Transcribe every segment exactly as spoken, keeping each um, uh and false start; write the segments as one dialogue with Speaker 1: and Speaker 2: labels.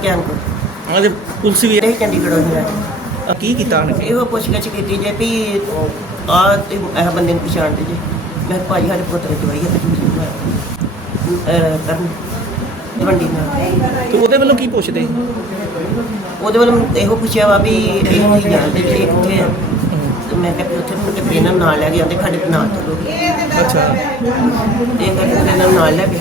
Speaker 1: ਹਰਕਿਆਨ ਕੋ
Speaker 2: ਉਹਦੇ ਪੁਲਿਸ ਵੀ
Speaker 1: ਇਹ ਚੰਡੀਗੜ੍ਹੋਂ ਹੀ ਆਏ।
Speaker 2: ਆ ਕੀ ਕੀਤਾ ਉਹਨੇ?
Speaker 1: ਇਹੋ ਪੁੱਛਗਿੱਛ ਕੀਤੀ ਜੇ ਵੀ ਆਹ ਤੇ ਇਹ ਬੰਦੇ ਨੂੰ ਪਛਾਣਦੇ ਜੇ। ਮੈਂ ਕਿਹਾ ਭਾਜੀ ਸਾਡੇ ਪੁੱਤਰ ਦਵਾਈ ਹੈ ਕਰਨ ਤਵੰਡੀ ਨਾਲ।
Speaker 2: ਤੇ ਉਹਦੇ ਵੱਲੋਂ ਕੀ ਪੁੱਛਦੇ?
Speaker 1: ਉਹਦੇ ਵੱਲੋਂ ਇਹੋ ਪੁੱਛਿਆ ਵਾ ਵੀ ਇਹ ਨਹੀਂ ਜਾਣਦੇ ਵੀ ਇਹ ਕਿੱਥੇ ਆ। ਤੇ ਮੈਂ ਕਿਹਾ ਵੀ ਉੱਥੇ ਮੁੜ ਕੇ ਫਿਰ ਇਹਨਾਂ ਨੂੰ ਨਾਲ ਲੈ ਕੇ ਆਉਂਦੇ ਸਾਡੇ ਨਾਲ ਚਲੋ।
Speaker 2: ਅੱਛਾ।
Speaker 1: ਇਹ ਕਰਕੇ ਫਿਰ ਇਹਨਾਂ ਨੂੰ ਨਾਲ ਲੈ ਕੇ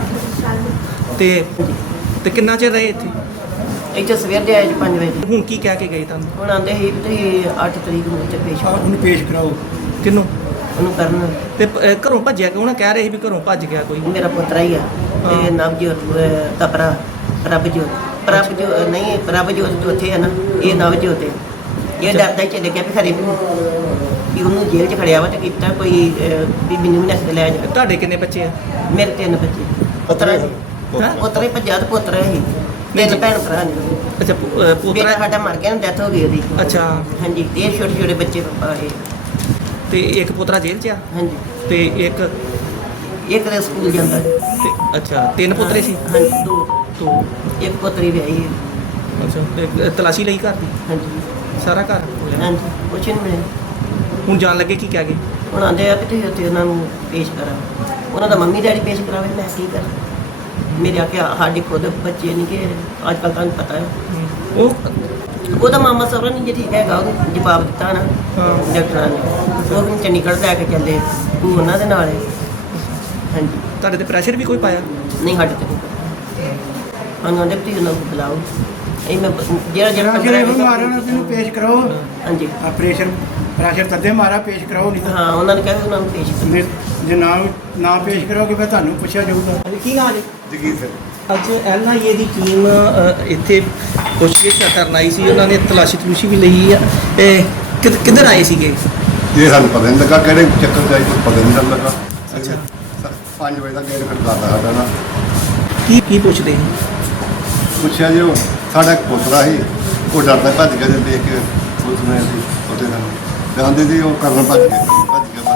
Speaker 2: ਤੇ ਤੇ ਕਿੰਨਾ ਚਿਰ ਰਹੇ ਇੱਥੇ?
Speaker 1: ਇੱਥੇ ਸਵੇਰ ਦੇ ਆਏ ਜੀ ਪੰਜ ਵਜੇ।
Speaker 2: ਹੁਣ ਕੀ ਕਹਿ ਕੇ ਗਏ ਤੁਹਾਨੂੰ?
Speaker 1: ਹੁਣ ਆਉਂਦੇ ਸੀ ਵੀ ਤੁਸੀਂ ਅੱਠ ਤਰੀਕ ਨੂੰ ਇੱਥੇ ਪੇਸ਼ ਕਰੋ।
Speaker 3: ਉਹਨੂੰ ਪੇਸ਼ ਕਰਾਓ।
Speaker 2: ਕਿਹਨੂੰ?
Speaker 1: ਉਹਨੂੰ ਕਰਨ
Speaker 2: ਤੇ ਪ- ਅਹ ਘਰੋਂ ਭੱਜਿਆ ਕਿਉਂ? ਨਾ ਕਹਿ ਰਹੇ ਸੀ ਵੀ ਘਰੋਂ ਭੱਜ ਗਿਆ ਕੋਈ।
Speaker 1: ਮੇਰਾ ਪੁੱਤਰਾ ਹੀ ਆ ਤੇ ਨਵਜੋਤ ਦਾ ਭਰਾ ਪ੍ਰਭਜੋਤ ਪ੍ਰਭਜੋਤ ਨਹੀਂ ਪ੍ਰਭਜੋਤ ਚੌਥੇ ਆ ਨਾ, ਇਹ ਨਵਜੋਤ ਹੈ। ਇਹ ਡਰਦਾ ਹੀ ਚਲੇ ਗਿਆ ਵੀ ਖਰੇ ਵੀ ਉਹਨੂੰ ਜੇਲ੍ਹ 'ਚ ਖੜਿਆ ਵਾ ਤੇ ਕੀਤਾ ਕੋਈ ਅਹ, ਵੀ ਮੈਨੂੰ ਵੀ ਨਸਲ ਲੈ ਜਾ।
Speaker 2: ਤੁਹਾਡੇ ਕਿੰਨੇ ਬੱਚੇ ਆ?
Speaker 1: ਮੇਰੇ ਤਿੰਨ ਬੱਚੇ ਪੁੱਤਰਾ ਸੀ।
Speaker 2: ਹੈਂ?
Speaker 1: ਪੁੱਤਰਾ ਹੀ ਭੱਜਿਆ ਤੇ ਪੁੱਤਰਾ ਹੀ ਤਿੰਨ ਭੈਣ ਭਰਾ ਨੇ।
Speaker 2: ਅੱਛਾ ਪੁ- ਅਹ
Speaker 1: ਬੇਟਾ
Speaker 2: ਪੋਤਰਾ।
Speaker 1: ਸਾਡਾ ਮਰ ਗਿਆ ਨਾ, ਡੈਥ ਹੋ ਗਈ ਉਹਦੀ।
Speaker 2: ਅੱਛਾ।
Speaker 1: ਹਾਂਜੀ ਤੇ ਇਹ ਛੋਟੇ ਛੋਟੇ ਬੱਚੇ ਪਾਪਾ ਇਹ
Speaker 2: ਤੇ ਇੱਕ ਪੋਤਰਾ ਜੇਲ੍ਹ 'ਚ ਆ
Speaker 1: ਹਾਂਜੀ
Speaker 2: ਤੇ ਇੱਕ
Speaker 1: ਇੱਕ ਦੇ ਸਕੂਲ ਜਾਂਦਾ।
Speaker 2: ਤੇ ਅੱਛਾ ਤਿੰਨ ਪੁੱਤਰੇ ਸੀ?
Speaker 1: ਹਾਂਜੀ ਦੋ
Speaker 2: ਦੋ।
Speaker 1: ਇੱਕ ਪੁੱਤਰੀ ਵਿਆਹੀ ਹੈ।
Speaker 2: ਅੱਛਾ ਤੇ ਤਲਾਸ਼ੀ ਲਈ ਘਰ ਦੀ
Speaker 1: ਹਾਂਜੀ
Speaker 2: ਸਾਰਾ ਘਰ ਖੋਲ੍ਹਿਆ?
Speaker 1: ਹਾਂਜੀ ਕੁਛ ਨਹੀਂ ਮਿਲਿਆ।
Speaker 2: ਹੁਣ ਜਾਣ ਲੱਗੇ ਕੀ ਕਹਿ ਗਏ?
Speaker 1: ਹੁਣ ਆਉਂਦੇ ਆ ਕਿ ਤੁਸੀਂ ਉੱਥੇ ਉਹਨਾਂ ਨੂੰ ਪੇਸ਼ ਕਰਾਂ। ਉਹਨਾਂ ਦਾ ਮੰਮੀ ਡੈਡੀ ਪੇਸ਼ ਕਰਾਵੇ, ਮੈਂ ਕੀ ਕਰਾਂ? ਮੇਰੇ ਆਖਿਆ ਸਾਡੇ ਖੁਦ ਬੱਚੇ ਨਹੀਂ ਕਿ ਅੱਜ ਕੱਲ੍ਹ ਤੁਹਾਨੂੰ ਪਤਾ ਹੈ।
Speaker 2: ਉਹ
Speaker 1: ਉਹਦਾ ਮਾਮਾ ਸਹੁਰਾ ਨਹੀਂ ਜੇ ਠੀਕ ਹੈਗਾ, ਉਹਨੂੰ ਜਵਾਬ ਦਿੱਤਾ ਨਾ
Speaker 2: ਹਾਂ।
Speaker 1: ਡਾਕਟਰਾਂ ਨੇ। ਉਹ ਹੁਣ ਚੰਡੀਗੜ੍ਹ ਲੈ ਕੇ ਚੱਲੇ, ਤੂੰ ਉਹਨਾਂ ਦੇ ਨਾਲ ਹੈ। ਹਾਂਜੀ
Speaker 2: ਤੁਹਾਡੇ ਤੇ ਪ੍ਰੈਸ਼ਰ ਵੀ ਕੋਈ ਪਾਇਆ?
Speaker 1: ਨਹੀਂ ਸਾਡੇ ਤੇ ਨਹੀਂ। ਸਾਨੂੰ ਆਂਦੇ ਤੁਸੀਂ ਉਹਨਾਂ ਨੂੰ ਬੁਲਾਓ। ਇਹ ਮੈਂ ਜਿਹੜਾ ਜਿਹੜਾ
Speaker 3: ਜਿਹੜਾ
Speaker 1: ਕਮਰਾ
Speaker 3: ਇਹਨੂੰ
Speaker 1: ਹੈ-
Speaker 3: ਮਾਰਿਆ ਨਾ ਤੈਨੂੰ ਪੇਸ਼ ਕਰਾਓ।
Speaker 1: ਹਾਂਜੀ
Speaker 3: ਆਪਰੇਸ਼ਨ ਪ੍ਰੈਸ਼ਰ ਤੱਦੇ ਮਾਰਾ ਪੇਸ਼ ਕਰਾਓ, ਨਹੀਂ ਤਾਂ
Speaker 1: ਹਾਂ ਉਹਨਾਂ ਨੇ ਕਿਹਾ ਵੀ ਉਹਨਾਂ ਨੂੰ ਪੇਸ਼ ਕਰੋ।
Speaker 3: ਜੇ- ਜੇ ਨਾ ਨਾ ਪੇਸ਼ ਕਰੋਗੇ ਫਿਰ ਤੁਹਾਨੂੰ ਪੁੱਛਿਆ ਜਾਊਗਾ।
Speaker 2: ਕੀ ਹਾਲ ਹੈ?
Speaker 4: ਜਗੀਰ ਸਿੰਘ
Speaker 2: ਅੱਜ L I A the team ਅ, ਇੱਥੇ ਪੁੱਛਗਿੱਛ ਕਰਨ ਆਈ ਸੀ। ਉਹਨਾਂ ਨੇ ਤਲਾਸ਼ੀ ਤਲੂਸ਼ੀ ਵੀ ਲਈ ਆ। ਇਹ ਕਿਧ- ਕਿੱਧਰ ਆਏ ਸੀਗੇ?
Speaker 4: ਇਹ ਸਾਨੂੰ ਪਤਾ ਨਹੀਂ ਲੱਗਾ ਕਿਹੜੇ ਚੱਕਰ ਚ ਆਈ, ਕੋਈ ਪਤਾ ਨਹੀਂ ਲੱਗਾ।
Speaker 2: ਅੱਛਾ।
Speaker 4: ਪੰਜ ਵਜੇ ਦਾ ਗੇਟ ਖੜਕਾਤਾ ਸਾਡਾ ਨਾ।
Speaker 2: ਕੀ ਕੀ ਪੁੱਛਦੇ ਸੀ?
Speaker 4: ਪੁੱਛਿਆ ਜੀ ਉਹ ਸਾਡਾ ਇੱਕ ਪੁੱਤਰਾ ਸੀ, ਉਹ ਡਰਦਾ ਭੱਜ ਗਿਆ ਤੇ ਦੇਖ ਕੇ ਪੁਲਿਸ ਨੇ ਅਸੀਂ ਉਹਦੇ ਨਾਲ ਜਾਂਦੇ ਸੀ, ਉਹ ਕਰਨ ਭੱਜ ਗਿਆ ਭੱਜ ਗਿਆ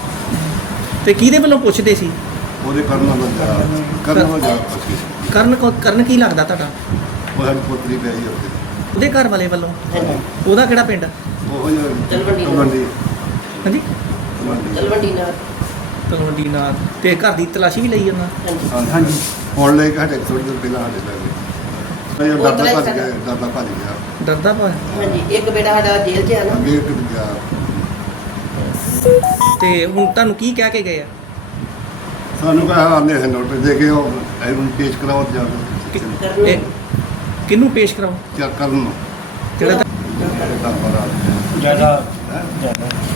Speaker 4: ਭੱਜ।
Speaker 2: ਤੇ ਕਿਹਦੇ ਵੱਲੋਂ ਪੁੱਛਦੇ ਸੀ?
Speaker 4: ਉਹਦੇ ਕਰਨ ਨਾਲ ਜਾ ਕਰਨ ਨਾਲ ਜਾ ਪੁੱਛ ਗਏ।
Speaker 2: ਕਰਨ ਕੋ- ਕਰਨ ਕੀ ਲੱਗਦਾ ਤੁਹਾਡਾ?
Speaker 4: ਉਹ ਸਾਡੀ ਪੁੱਤਰੀ ਪਈ ਸੀ ਉੱਥੇ।
Speaker 2: ਉਹਦੇ ਘਰ ਵਾਲੇ ਵੱਲੋਂ?
Speaker 1: ਹਾਂਜੀ
Speaker 2: ਉਹਦਾ ਕਿਹੜਾ ਪਿੰਡ?
Speaker 4: ਉਹ ਜੋ
Speaker 1: ਤਲਵੰਡੀ।
Speaker 4: ਤਲਵੰਡੀ
Speaker 2: ਹਾਂਜੀ
Speaker 4: ਤਲਵੰਡੀ।
Speaker 1: ਤਲਵੰਡੀ ਨਾਲ।
Speaker 2: ਤਲਵੰਡੀ ਨਾਲ। ਤੇ ਘਰ ਦੀ ਤਲਾਸ਼ੀ ਵੀ ਲਈ ਉਹਨਾਂ?
Speaker 1: ਹਾਂਜੀ
Speaker 4: ਹਾਂਜੀ ਹਾਂਜੀ ਹੁਣ ਲੈ ਕੇ ਸਾਡੇ ਥੋੜੀ ਦੇਰ ਪਹਿਲਾਂ ਸਾਡੇ ਲੈ ਗਏ। ਇਹ ਡਰਦਾ ਭੱਜ ਗਿਆ, ਡਰਦਾ ਭੱਜ ਗਿਆ।
Speaker 2: ਡਰਦਾ ਪਾ?
Speaker 1: ਹਾਂਜੀ ਇੱਕ ਬੇਟਾ ਸਾਡਾ ਜੇਲ੍ਹ 'ਚ ਹੈ ਨਾ।
Speaker 4: ਅੱਗੇ ਟੁੱਟ ਗਿਆ।
Speaker 2: ਤੇ ਹੁਣ ਤੁਹਾਨੂੰ ਕੀ ਕਹਿ ਕੇ ਗਏ ਆ?
Speaker 4: ਸਾਨੂੰ ਕਹਾ ਆਂਦੇ ਹੈ ਨੋਟਿਸ ਦੇ ਕੇ ਉਹ ਇਹਨੂੰ ਪੇਸ਼ ਕਰਾਓ ਤੇ ਜਾ ਕੇ
Speaker 1: ਕਰਨ
Speaker 2: ਇਹ ਕਿਹਨੂੰ ਪੇਸ਼ ਕਰਾਓ?
Speaker 4: ਚੈੱਕ ਕਰਨ ਨੂੰ
Speaker 2: ਜਿਹੜਾ
Speaker 4: ਦਾ ਬੜਾ
Speaker 3: ਜ਼ਿਆਦਾ
Speaker 4: ਹੈ
Speaker 3: ਜ਼ਿਆਦਾ